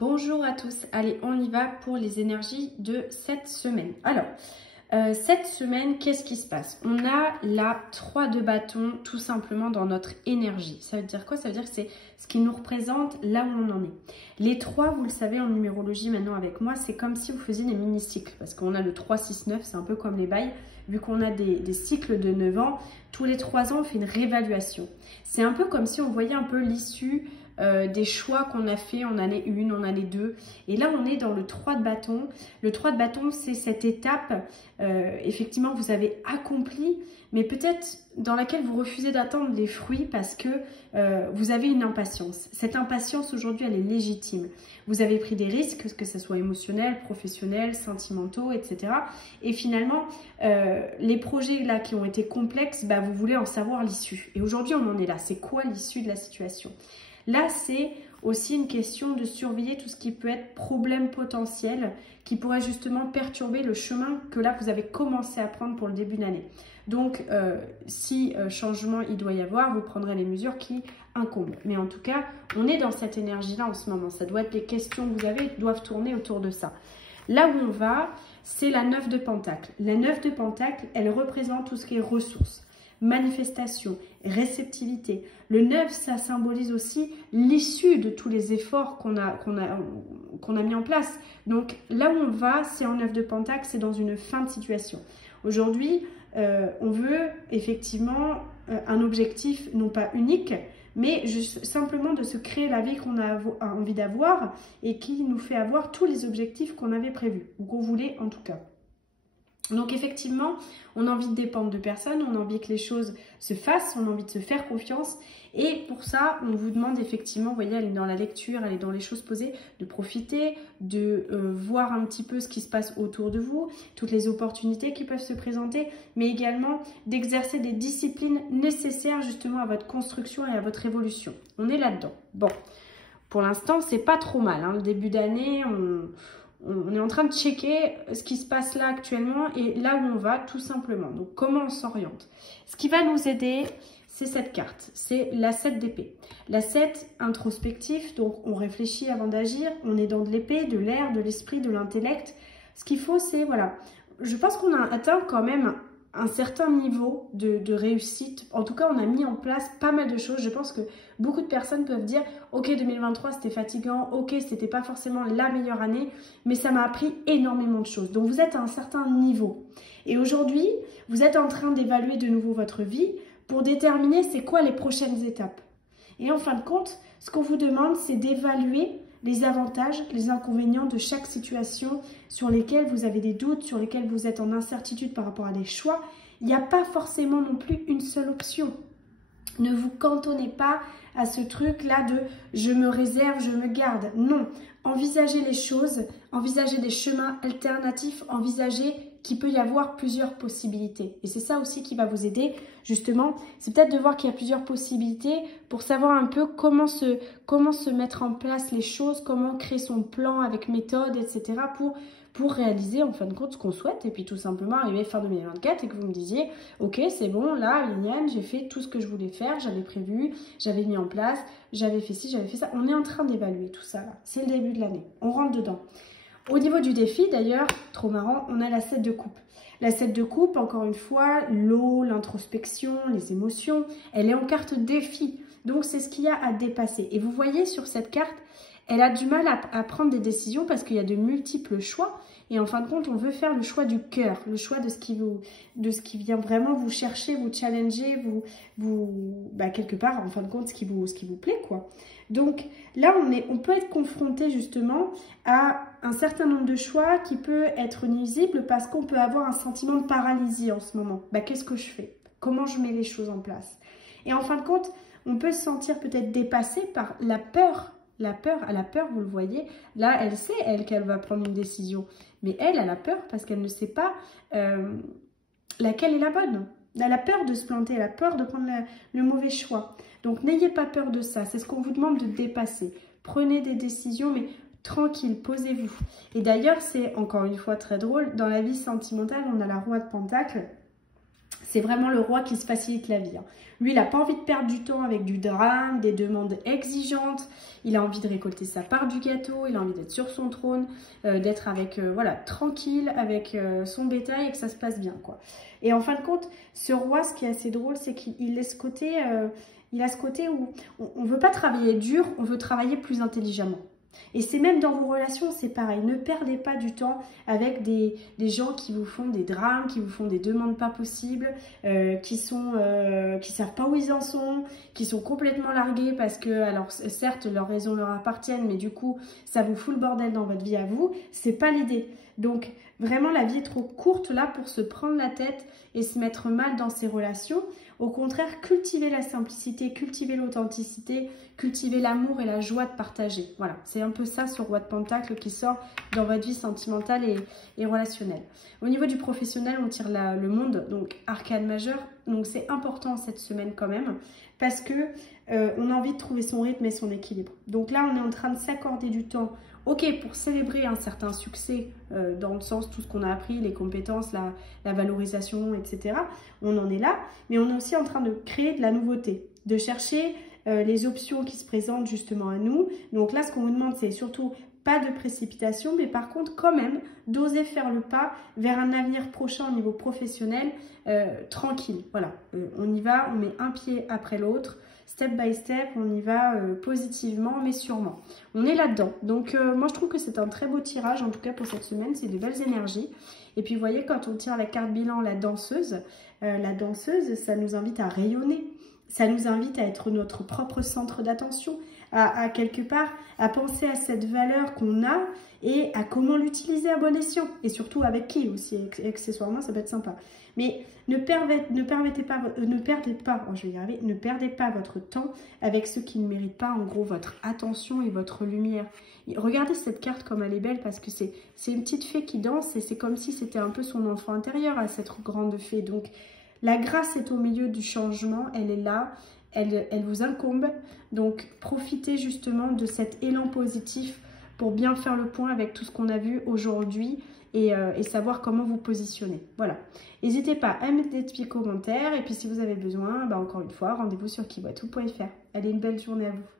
Bonjour à tous, allez on y va pour les énergies de cette semaine. Alors, cette semaine, qu'est-ce qui se passe? On a la 3 de bâton tout simplement dans notre énergie. Ça veut dire quoi? Ça veut dire que c'est ce qui nous représente là où on en est. Les 3, vous le savez en numérologie maintenant avec moi, c'est comme si vous faisiez des mini-cycles. Parce qu'on a le 3, 6, 9, c'est un peu comme les bails. Vu qu'on a des cycles de 9 ans, tous les 3 ans, on fait une réévaluation. C'est un peu comme si on voyait un peu l'issue des choix qu'on a fait en année 1, en année 2. Et là, on est dans le 3 de bâton. Le 3 de bâton, c'est cette étape, effectivement, vous avez accompli, mais peut-être dans laquelle vous refusez d'attendre les fruits parce que vous avez une impatience. Cette impatience, aujourd'hui, elle est légitime. Vous avez pris des risques, que ce soit émotionnels, professionnels, sentimentaux, etc. Et finalement, les projets là qui ont été complexes, bah, vous voulez en savoir l'issue. Et aujourd'hui, on en est là. C'est quoi l'issue de la situation ? Là, c'est aussi une question de surveiller tout ce qui peut être problème potentiel qui pourrait justement perturber le chemin que là, vous avez commencé à prendre pour le début d'année. Donc, si changement il doit y avoir, vous prendrez les mesures qui incombent. Mais en tout cas, on est dans cette énergie-là en ce moment. Ça doit être les questions que vous avez doivent tourner autour de ça. Là où on va, c'est la 9 de Pentacle. La 9 de Pentacle, elle représente tout ce qui est ressources. Manifestation, réceptivité. Le 9, ça symbolise aussi l'issue de tous les efforts qu'on a mis en place. Donc là où on va, c'est en 9 de Pentacle, c'est dans une fin de situation. Aujourd'hui, on veut effectivement un objectif non pas unique, mais juste simplement de se créer la vie qu'on a envie d'avoir et qui nous fait avoir tous les objectifs qu'on avait prévus, ou qu'on voulait en tout cas. Donc effectivement, on a envie de dépendre de personne, on a envie que les choses se fassent, on a envie de se faire confiance. Et pour ça, on vous demande effectivement, vous voyez, aller dans la lecture, aller dans les choses posées, de profiter, de voir un petit peu ce qui se passe autour de vous, toutes les opportunités qui peuvent se présenter, mais également d'exercer des disciplines nécessaires justement à votre construction et à votre évolution. On est là-dedans. Bon, pour l'instant, c'est pas trop mal, hein. Le début d'année, on est en train de checker ce qui se passe là actuellement et là où on va tout simplement. Donc comment on s'oriente. Ce qui va nous aider, c'est cette carte. C'est la 7 d'épée. La 7 introspectif, donc on réfléchit avant d'agir. On est dans de l'épée, de l'air, de l'esprit, de l'intellect. Ce qu'il faut, c'est, voilà, je pense qu'on a atteint quand même un certain niveau de réussite. En tout cas, on a mis en place pas mal de choses. Je pense que beaucoup de personnes peuvent dire « Ok, 2023, c'était fatigant. Ok, c'était pas forcément la meilleure année, mais ça m'a appris énormément de choses. » Donc, vous êtes à un certain niveau. Et aujourd'hui, vous êtes en train d'évaluer de nouveau votre vie pour déterminer c'est quoi les prochaines étapes. Et en fin de compte, ce qu'on vous demande, c'est d'évaluer les avantages, les inconvénients de chaque situation sur lesquels vous avez des doutes, sur lesquels vous êtes en incertitude par rapport à des choix. Il n'y a pas forcément non plus une seule option. Ne vous cantonnez pas à ce truc-là de « je me réserve, je me garde ». Non, envisagez les choses, envisagez des chemins alternatifs, envisagez qu'il peut y avoir plusieurs possibilités. Et c'est ça aussi qui va vous aider, justement. C'est peut-être de voir qu'il y a plusieurs possibilités pour savoir un peu comment se mettre en place les choses, comment créer son plan avec méthode, etc. pour réaliser en fin de compte ce qu'on souhaite. Et puis tout simplement arriver fin 2024 et que vous me disiez « Ok, c'est bon, là, Liliane, j'ai fait tout ce que je voulais faire, j'avais prévu, j'avais mis en place, j'avais fait ci, j'avais fait ça. » On est en train d'évaluer tout ça là. C'est le début de l'année. On rentre dedans. Au niveau du défi, d'ailleurs, trop marrant, on a la 7 de coupe. La 7 de coupe, encore une fois, l'eau, l'introspection, les émotions, elle est en carte défi. Donc, c'est ce qu'il y a à dépasser. Et vous voyez sur cette carte, elle a du mal à prendre des décisions parce qu'il y a de multiples choix. Et en fin de compte, on veut faire le choix du cœur, le choix de ce qui vient vraiment vous chercher, vous challenger, quelque part, en fin de compte, ce qui vous plaît, quoi. Donc là, on peut être confronté justement à un certain nombre de choix qui peut être nuisible parce qu'on peut avoir un sentiment de paralysie en ce moment. Qu'est-ce que je fais? Comment je mets les choses en place? Et en fin de compte, on peut se sentir peut-être dépassé par la peur. La peur, vous le voyez, là, elle sait, qu'elle va prendre une décision. Mais elle a peur parce qu'elle ne sait pas laquelle est la bonne. Elle a peur de se planter, elle a peur de prendre le mauvais choix. Donc, n'ayez pas peur de ça. C'est ce qu'on vous demande de dépasser. Prenez des décisions, mais tranquille, posez-vous. Et d'ailleurs, c'est encore une fois très drôle. Dans la vie sentimentale, on a la roi de Pentacle. C'est vraiment le roi qui se facilite la vie. Hein. Lui, il n'a pas envie de perdre du temps avec du drame, des demandes exigeantes. Il a envie de récolter sa part du gâteau. Il a envie d'être sur son trône, d'être avec voilà, tranquille avec son bétail et que ça se passe bien, quoi. Et en fin de compte, ce roi, ce qui est assez drôle, c'est qu'il laisse côté, il a ce côté où on ne veut pas travailler dur, on veut travailler plus intelligemment. Et c'est même dans vos relations, c'est pareil. Ne perdez pas du temps avec des gens qui vous font des drames, qui vous font des demandes pas possibles, qui savent pas où ils en sont, qui sont complètement largués parce que, alors certes, leurs raisons leur appartiennent, mais du coup, ça vous fout le bordel dans votre vie à vous. C'est pas l'idée. Donc, vraiment, la vie est trop courte là pour se prendre la tête et se mettre mal dans ses relations. Au contraire, cultivez la simplicité, cultivez l'authenticité, cultivez l'amour et la joie de partager. Voilà, c'est un peu ça ce roi de Pentacle qui sort dans votre vie sentimentale et relationnelle. Au niveau du professionnel, on tire le monde, donc arcane majeur. Donc c'est important cette semaine quand même parce que on a envie de trouver son rythme et son équilibre. Donc là, on est en train de s'accorder du temps, ok, pour célébrer un certain succès dans le sens tout ce qu'on a appris, les compétences, la valorisation, etc. On en est là, mais on est aussi en train de créer de la nouveauté, de chercher les options qui se présentent justement à nous. Donc là, ce qu'on vous demande, c'est surtout pas de précipitation, mais par contre, quand même, d'oser faire le pas vers un avenir prochain au niveau professionnel, tranquille. Voilà, on y va, on met un pied après l'autre, step by step, on y va positivement, mais sûrement. On est là-dedans. Donc, moi, je trouve que c'est un très beau tirage, en tout cas pour cette semaine, c'est de belles énergies. Et puis, vous voyez, quand on tire la carte bilan, la danseuse, ça nous invite à rayonner. Ça nous invite à être notre propre centre d'attention, à quelque part, à penser à cette valeur qu'on a et à comment l'utiliser à bon escient. Et surtout avec qui aussi, accessoirement, ça peut être sympa. Mais ne perdez pas votre temps avec ceux qui ne méritent pas, en gros, votre attention et votre lumière. Regardez cette carte comme elle est belle parce que c'est une petite fée qui danse et c'est comme si c'était un peu son enfant intérieur à cette grande fée. Donc, la grâce est au milieu du changement, elle est là, elle vous incombe. Donc, profitez justement de cet élan positif pour bien faire le point avec tout ce qu'on a vu aujourd'hui et savoir comment vous positionner. Voilà. N'hésitez pas à mettre des petits commentaires et puis si vous avez besoin, encore une fois, rendez-vous sur kiboitou.fr. Allez, une belle journée à vous.